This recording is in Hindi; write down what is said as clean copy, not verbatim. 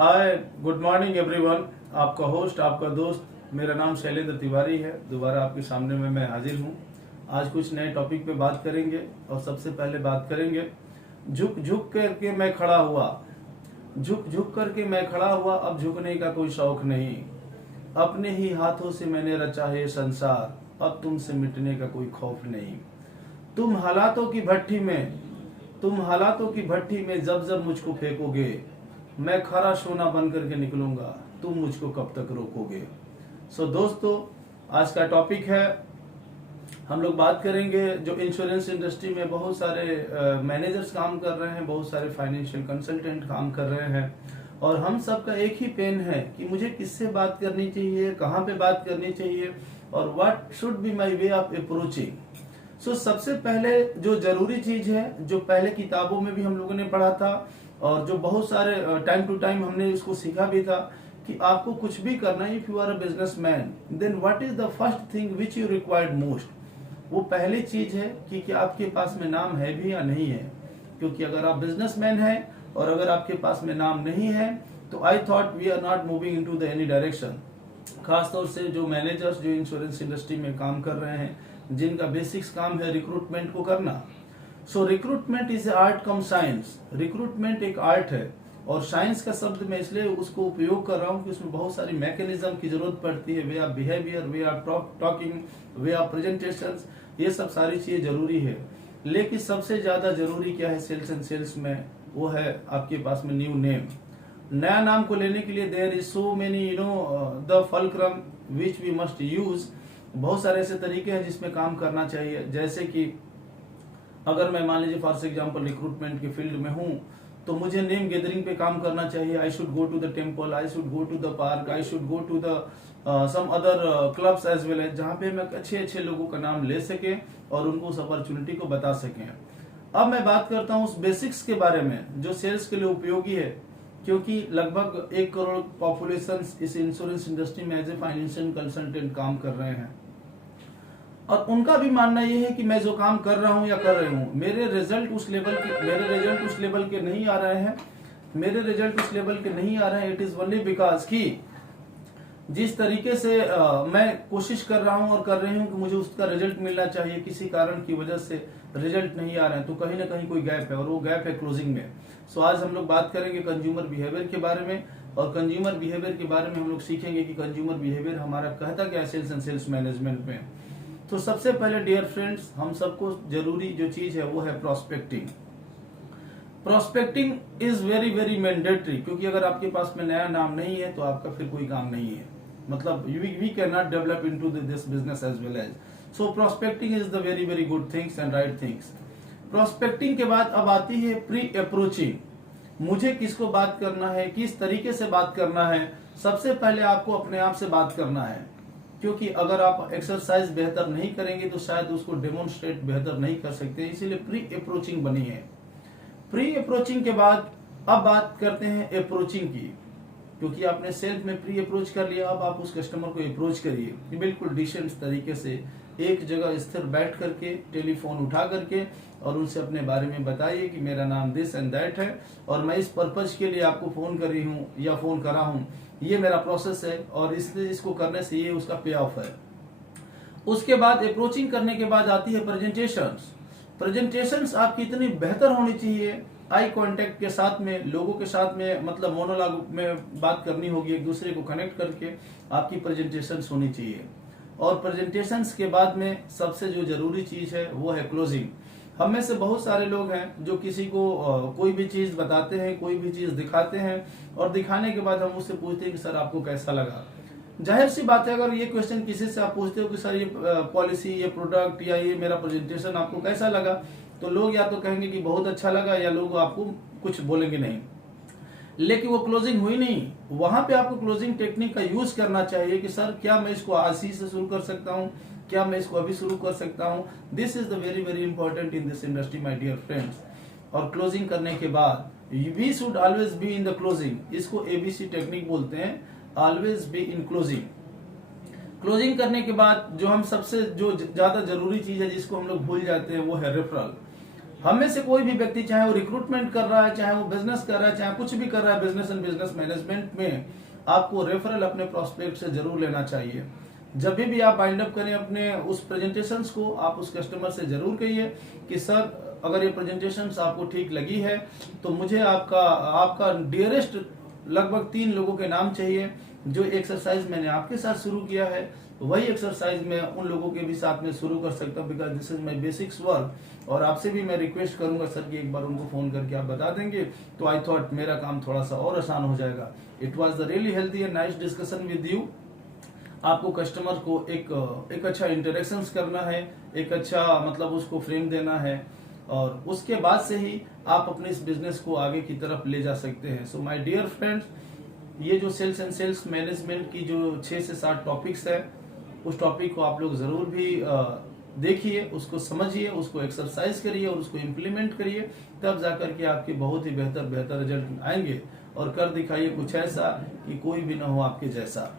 हाय, गुड मॉर्निंग एवरीवन। आपका होस्ट, आपका दोस्त, मेरा नाम शैलेंद्र तिवारी है। दोबारा आपके सामने में मैं हाजिर हूँ। आज कुछ नए टॉपिक पे बात करेंगे और सबसे पहले बात करेंगे झुक झुक करके मैं खड़ा हुआ। झुक झुक करके मैं खड़ा हुआ, अब झुकने का कोई शौक नहीं। अपने ही हाथों से मैंने रचा है संसार, अब तुमसे मिटने का कोई खौफ नहीं। तुम हालातों की भट्टी में तुम हालातों की भट्टी में जब जब मुझको फेंकोगे, मैं खरा सोना बन करके निकलूंगा, तुम मुझको कब तक रोकोगे। दोस्तों, आज का टॉपिक है, हम लोग बात करेंगे जो इंश्योरेंस इंडस्ट्री में बहुत सारे मैनेजर्स काम कर रहे हैं, बहुत सारे फाइनेंशियल कंसल्टेंट काम कर रहे हैं, और हम सबका एक ही पेन है कि मुझे किससे बात करनी चाहिए, कहाँ पे बात करनी चाहिए, और what should be my way of approaching. सबसे पहले जो जरूरी चीज है, जो पहले किताबों में भी हम लोगों ने पढ़ा था और जो बहुत सारे टाइम टू टाइम हमने इसको सीखा भी था, कि आपको कुछ भी करना है, if you are a businessman then what is the first thing which you required most. वो पहली चीज है कि क्या आपके पास में नाम है भी या नहीं है। क्योंकि अगर आप बिजनेसमैन हैं और अगर आपके पास में नाम नहीं है, तो I thought we are not moving into the any direction. खासतौर से जो मैनेजर्स जो इंश्योरेंस इंडस्ट्री में काम कर रहे हैं, जिनका बेसिक्स काम है रिक्रूटमेंट को करना। Recruitment is a art come science. Recruitment एक आर्ट है, और साइंस का शब्द मैं इसलिए उसको उपयोग कर रहा हूँ कि उसमें बहुत सारी मैकेनिज्म की जरूरत पड़ती है। Way of behaviour, way of talking, way of presentation, ये सब सारी चीजें जरूरी है। लेकिन सबसे ज्यादा जरूरी क्या है सेल्स एंड सेल्स में, वो है आपके पास में न्यू नेम। नया नाम को लेने के लिए there is so many the fulcrum which we must use. बहुत सारे ऐसे तरीके हैं जिसमें काम करना चाहिए। जैसे कि अगर मैं मान लीजिए फॉर एग्जाम्पल रिक्रूटमेंट के फील्ड में हूं, तो मुझे नेम गैदरिंग पे काम करना चाहिए। I should go to the temple, I should go to the park, I should go to the some other clubs as well as, जहां पे मैं अच्छे अच्छे लोगों का नाम ले सके और उनको उस अपॉर्चुनिटी को बता सके। अब मैं बात करता हूं उस बेसिक्स के बारे में जो सेल्स के लिए उपयोगी है, क्योंकि लगभग 1 करोड़ पॉपुलेशन इस इंश्योरेंस इंडस्ट्री में एज ए फाइनेंशियल कंसल्टेंट काम कर रहे हैं, और उनका भी मानना यह है कि मैं जो काम कर रहा हूं या कर रही हूं, मेरे रिजल्ट उस लेवल के नहीं आ रहे हैं। इट इज ओनली बिकॉज कि जिस तरीके से मैं कोशिश कर रहा हूं और कर रही हूं कि मुझे उसका रिजल्ट मिलना चाहिए, किसी कारण की वजह से रिजल्ट नहीं आ रहे हैं, तो कहीं ना कहीं कोई गैप है, और वो गैप है क्लोजिंग में। आज हम लोग बात करेंगे कंज्यूमर बिहेवियर के बारे में, और कंज्यूमर बिहेवियर के बारे में हम लोग सीखेंगे कि कंज्यूमर बिहेवियर हमारा कहता क्या है सेल्स एंड सेल्स मैनेजमेंट में। तो सबसे पहले डियर फ्रेंड्स, हम सबको जरूरी जो चीज है वो है prospecting. Prospecting is very very mandatory, क्योंकि अगर आपके पास में नया नाम नहीं है तो आपका फिर कोई काम नहीं है। मतलब we can not develop into this business as well as. Prospecting is the very very good things and right things. Prospecting के बाद अब आती है प्री अप्रोचिंग। मुझे किसको बात करना है, किस तरीके से बात करना है। सबसे पहले आपको अपने आप से बात करना है, क्योंकि अगर आप एक्सरसाइज बेहतर नहीं करेंगे तो शायद उसको डेमोन्स्ट्रेट बेहतर नहीं कर सकते। इसीलिए प्री अप्रोचिंग बनी है। प्री अप्रोचिंग के बाद अब बात करते हैं अप्रोचिंग की, क्योंकि आपने सेल्फ में प्री अप्रोच कर लिया, अब आप उस कस्टमर को अप्रोच करिए बिल्कुल डिसेंट तरीके से, एक जगह स्थिर बैठ करके, टेलीफोन उठा करके, और उनसे अपने बारे में बताइए कि मेरा नाम दिस एंड दैट है, और मैं इस पर्पज के लिए आपको फोन कर रही हूँ या फोन करा हूँ, ये मेरा प्रोसेस है, और इसलिए इसको करने से ये उसका पे ऑफ है। उसके बाद अप्रोचिंग करने के बाद आती है प्रेजेंटेशंस। प्रेजेंटेशंस आपकी इतनी बेहतर होनी चाहिए, आई कांटेक्ट के साथ में, लोगों के साथ में, मतलब मोनोलॉग में बात करनी होगी, एक दूसरे को कनेक्ट करके आपकी प्रेजेंटेशंस होनी चाहिए। और प्रेजेंटेशंस के बाद में सबसे जो जरूरी चीज है वो है क्लोजिंग। हम में से बहुत सारे लोग हैं जो किसी को कोई भी चीज बताते हैं, कोई भी चीज दिखाते हैं, और दिखाने के बाद हम उससे पूछते हैं कि सर आपको कैसा लगा। जाहिर सी बात है, अगर ये क्वेश्चन किसी से आप पूछते हो कि सर ये पॉलिसी, ये प्रोडक्ट या ये मेरा प्रेजेंटेशन आपको कैसा लगा, तो लोग या तो कहेंगे कि बहुत अच्छा लगा, या लोग आपको कुछ बोलेंगे नहीं। लेकिन वो क्लोजिंग हुई नहीं। वहां पे आपको क्लोजिंग टेक्निक का यूज करना चाहिए कि सर क्या मैं इसको आज से शुरू कर सकता हूँ, क्या मैं इसको अभी शुरू कर सकता हूँ। This is the very very important in this industry my dear friends. और क्लोजिंग करने के बाद we should always be in the closing. इसको एबीसी टेक्निक बोलते हैं, always be in closing. Closing करने के बाद जो हम सबसे जो ज्यादा जरूरी चीज है जिसको हम लोग भूल जाते हैं वो है रेफरल। हम में से कोई भी व्यक्ति, चाहे वो रिक्रूटमेंट कर रहा है, चाहे वो बिजनेस कर रहा है, चाहे कुछ भी कर रहा है बिजनेस एंड बिजनेस मैनेजमेंट में, आपको रेफरल अपने प्रोस्पेक्ट से जरूर लेना चाहिए। जब भी आप बाइंड अप करें अपने उस प्रेजेंटेशंस को, आप उस कस्टमर से जरूर कहिए कि सर अगर ये प्रेजेंटेशंस आपको ठीक लगी है तो मुझे आपका डियरेस्ट लगभग 3 लोगों के नाम चाहिए। जो एक्सरसाइज मैंने आपके साथ शुरू किया है वही एक्सरसाइज मैं उन लोगों के भी साथ में शुरू कर सकता हूँ, because this is my basics work. और आपसे भी मैं रिक्वेस्ट करूंगा सर कि एक बार उनको फोन करके आप बता देंगे तो आई थॉट मेरा काम थोड़ा सा और आसान हो जाएगा। It was the really healthy and nice discussion with you. आपको कस्टमर को एक अच्छा इंटरेक्शन करना है, एक अच्छा मतलब उसको फ्रेम देना है, और उसके बाद से ही आप अपने इस बिजनेस को आगे की तरफ ले जा सकते हैं। सो माय डियर फ्रेंड्स, ये जो सेल्स एंड सेल्स मैनेजमेंट की जो 6 से 7 टॉपिक्स है, उस टॉपिक को आप लोग जरूर भी देखिए, उसको समझिए, उसको एक्सरसाइज करिए और उसको इम्प्लीमेंट करिए, तब जाकर के आपके बहुत ही बेहतर रिजल्ट आएंगे। और कर दिखाइए कुछ ऐसा कि कोई भी ना हो आपके जैसा।